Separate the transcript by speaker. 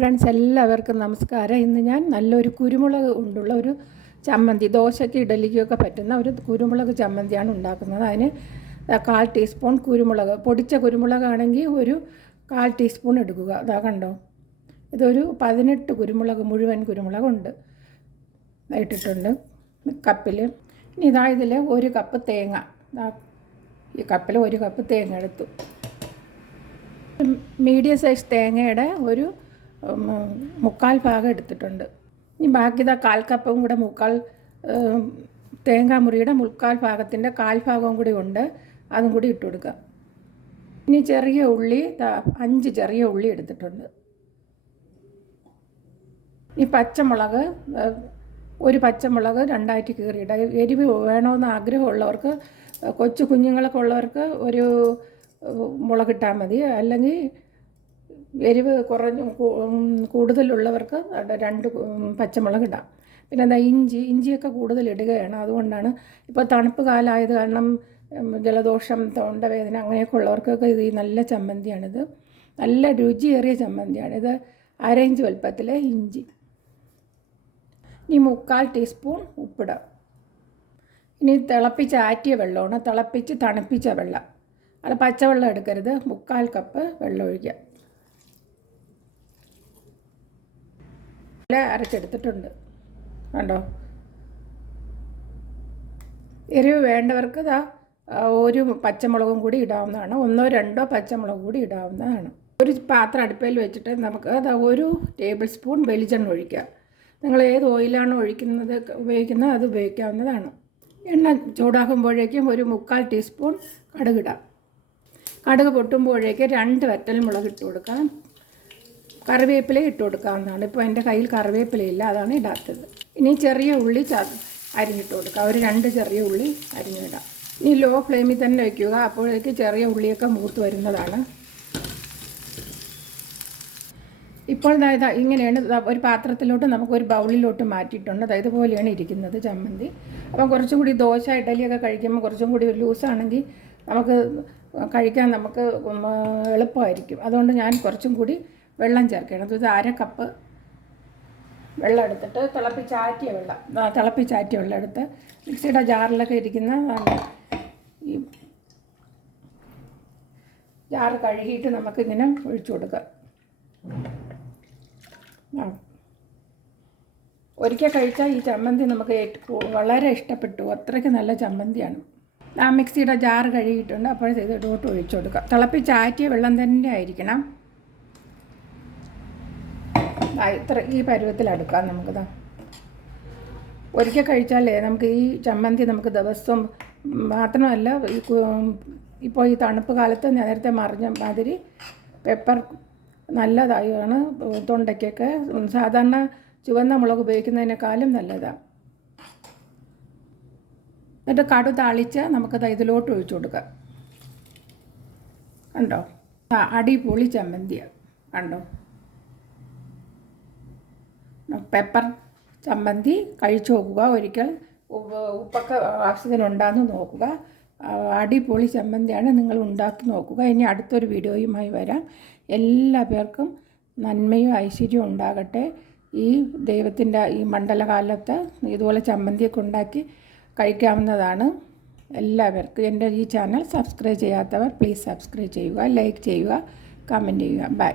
Speaker 1: Friends എല്ലാവർക്കും നമസ്കാരം. ഇന്ന് ഞാൻ നല്ലൊരു കുരുമുളക് കൊണ്ടുള്ള ഒരു ചമ്മന്തി ദോശയ്ക്ക് ഇഡലിക്കൊക്കെ പറ്റുന്ന ഒരു കുരുമുളക് ചമ്മന്തിയാണ് ഉണ്ടാക്കുന്നത്. അതിന് കാൽ ടീസ്പൂൺ കുരുമുളക് പൊടിച്ച കുരുമുളകാണെങ്കിൽ ഒരു കാൽ ടീസ്പൂൺ എടുക്കുക. അതാ കണ്ടോ? ഇതൊരു പതിനെട്ട് കുരുമുളക് മുഴുവൻ കുരുമുളകുണ്ട് ഇട്ടിട്ടുണ്ട്. കപ്പിൽ ഇനി ഇതാ ഇതിൽ ഒരു കപ്പ് തേങ്ങ. ഈ കപ്പിൽ ഒരു കപ്പ് തേങ്ങ എടുത്തു. മീഡിയം സൈസ് തേങ്ങയുടെ ഒരു മുക്കാൽ ഭാഗം എടുത്തിട്ടുണ്ട്. ഇനി ബാക്കി ഇതാ കാൽ കപ്പും കൂടെ മുക്കാൽ തേങ്ങാമുറിയുടെ മുക്കാൽ ഭാഗത്തിന്റെ കാൽ ഭാഗവും കൂടി ഉണ്ട്. അതും കൂടി ഇട്ട് കൊടുക്കുക ഇനി ചെറിയ ഉള്ളി അഞ്ച് ചെറിയ ഉള്ളി എടുത്തിട്ടുണ്ട്. ഈ പച്ചമുളക് ഒരു പച്ചമുളക് രണ്ടായിട്ട് കീറിയിട. എരിവ് വേണമെന്ന് ആഗ്രഹമുള്ളവർക്ക് കൊച്ചു കുഞ്ഞുങ്ങളൊക്കെ ഉള്ളവർക്ക് ഒരു മുളകിട്ടാൽ മതി. അല്ലെങ്കിൽ എരിവ് കുറഞ്ഞ് കൂടുതലുള്ളവർക്ക് രണ്ട് പച്ചമുളക് ഇടാം പിന്നെ എന്താ ഇഞ്ചി ഇഞ്ചിയൊക്കെ കൂടുതൽ ഇടുകയാണ് അതുകൊണ്ടാണ് ഇപ്പോൾ തണുപ്പ് കാലമായത് കാരണം ജലദോഷം തൊണ്ടവേദന അങ്ങനെയൊക്കെ ഉള്ളവർക്കൊക്കെ ഇത് നല്ല ചമ്മന്തിയാണിത്. നല്ല രുചിയേറിയ ചമ്മന്തിയാണ്. ഇത് അരയിഞ്ച് വലുപ്പത്തിലെ ഇഞ്ചി. ഇനി മുക്കാൽ ടീസ്പൂൺ ഉപ്പിടാം. ഇനി തിളപ്പിച്ച് ആറ്റിയ വെള്ളമാണ്. തിളപ്പിച്ച് തണുപ്പിച്ച വെള്ളം. അത് പച്ചവെള്ളം എടുക്കരുത്. മുക്കാൽ കപ്പ് വെള്ളം ഒഴിക്കുക ഇല അരച്ചെടുത്തിട്ടുണ്ട്. കണ്ടോ? എരിവ് വേണ്ടവർക്ക് ഇതാ ഒരു പച്ചമുളകും കൂടി ഇടാവുന്നതാണ്. ഒന്നോ രണ്ടോ പച്ചമുളക് കൂടി ഇടാവുന്നതാണ്. ഒരു പാത്രം അടുപ്പയിൽ വെച്ചിട്ട് നമുക്ക് അതാ ഒരു ടേബിൾ സ്പൂൺ വെളിച്ചെണ്ണ ഒഴിക്കുക നിങ്ങൾ ഏത് ഓയിലാണോ ഒഴിക്കുന്നത് ഉപയോഗിക്കുന്നത് അത് ഉപയോഗിക്കാവുന്നതാണ്. എണ്ണ ചൂടാക്കുമ്പോഴേക്കും ഒരു മുക്കാൽ ടീസ്പൂൺ കടുകിടാം കടുക് പൊട്ടുമ്പോഴേക്ക് രണ്ട് വറ്റൽ മുളകിട്ട് കൊടുക്കാം. കറിവേപ്പില ഇട്ട് കൊടുക്കാവുന്നതാണ്. ഇപ്പോൾ എന്റെ കയ്യിൽ കറിവേപ്പിലയില്ല അതാണ് ഇടാത്തത്. ഇനി ചെറിയ ഉള്ളി ച അരിഞ്ഞിട്ട് കൊടുക്കുക ഒരു രണ്ട് ചെറിയ ഉള്ളി അരിഞ്ഞിടാം. ഇനി ലോ ഫ്ലെയിമിൽ തന്നെ വയ്ക്കുക അപ്പോഴേക്ക് ചെറിയ ഉള്ളിയൊക്കെ മൂത്ത് വരുന്നതാണ്. ഇപ്പോൾ അതായത് ഇങ്ങനെയാണ്. ഒരു പാത്രത്തിലോട്ട് നമുക്ക് ഒരു ബൗളിലോട്ട് മാറ്റിയിട്ടുണ്ട്. അതായത് ഇതുപോലെയാണ് ഇരിക്കുന്നത് ചമ്മന്തി. അപ്പം കുറച്ചും കൂടി ദോശ ഇഡലിയൊക്കെ കഴിക്കുമ്പോൾ കുറച്ചും കൂടി ലൂസാണെങ്കിൽ നമുക്ക് കഴിക്കാൻ നമുക്ക് എളുപ്പമായിരിക്കും. അതുകൊണ്ട് ഞാൻ കുറച്ചും കൂടി വെള്ളം ചേർക്കണം. അത് അര കപ്പ് വെള്ളം എടുത്തിട്ട് തിളപ്പിച്ചാറ്റിയ വെള്ളം. തിളപ്പിച്ചാറ്റിയ വെള്ളം എടുത്ത് മിക്സിയുടെ ജാറിലൊക്കെ ഇരിക്കുന്ന ഈ ജാറ് കഴുകിയിട്ട് നമുക്കിങ്ങനെ ഒഴിച്ചു കൊടുക്കാം. ഒരിക്കൽ കഴിച്ചാൽ ഈ ചമ്മന്തി നമുക്ക് വളരെ ഇഷ്ടപ്പെട്ടു. അത്രയ്ക്ക് നല്ല ചമ്മന്തിയാണ്. ആ മിക്സിയുടെ ജാർ കഴുകിയിട്ടുണ്ട്. അപ്പോൾ ഇത് ഇടോട്ട് ഒഴിച്ചു കൊടുക്കാം. തിളപ്പിച്ചാറ്റിയ വെള്ളം തന്നെ ആയിരിക്കണം. ഇത്ര ഈ പരുവത്തിൽ അടുക്കാം നമുക്കിതാ. ഒരിക്കൽ കഴിച്ചാലേ നമുക്ക് ഈ ചമ്മന്തി നമുക്ക് ദിവസവും മാത്രമല്ല ഇപ്പോൾ ഈ തണുപ്പ് കാലത്ത് നേരത്തെ മറിഞ്ഞ മാതിരി പെപ്പർ നല്ലതായാണ് തൊണ്ടയ്ക്കൊക്കെ സാധാരണ ചുവന്ന മുളക് ഉപയോഗിക്കുന്നതിനേക്കാളും നല്ലതാണ് എന്നിട്ട് കടു താളിച്ച് നമുക്കത് ഇതിലോട്ട് ഒഴിച്ചു കൊടുക്കാം. കണ്ടോ? അടിപൊളി ചമ്മന്തിയാണ് കണ്ടോ? പെപ്പർ ചമ്മന്തി കഴിച്ചു നോക്കുക ഒരിക്കൽ. ഉപ്പ് ഉപ്പൊക്കെ ആവശ്യത്തിനുണ്ടാന്ന് നോക്കുക. അടിപൊളി ചമ്മന്തിയാണ് നിങ്ങൾ ഉണ്ടാക്കി നോക്കുക. ഇനി അടുത്തൊരു വീഡിയോയുമായി വരാം. എല്ലാ പേർക്കും നന്മയും ഐശ്വര്യവും ഉണ്ടാകട്ടെ. ഈ ദൈവത്തിന്റെ ഈ മണ്ഡലകാലത്ത് ഇതുപോലെ ചമ്മന്തിയൊക്കെ ഉണ്ടാക്കി കഴിക്കാവുന്നതാണ്. എല്ലാവർക്കും എന്റെ ഈ ചാനൽ സബ്സ്ക്രൈബ് ചെയ്യാത്തവർ പ്ലീസ് സബ്സ്ക്രൈബ് ചെയ്യുക ലൈക്ക് ചെയ്യുക കമന്റ് ചെയ്യുക. ബൈ.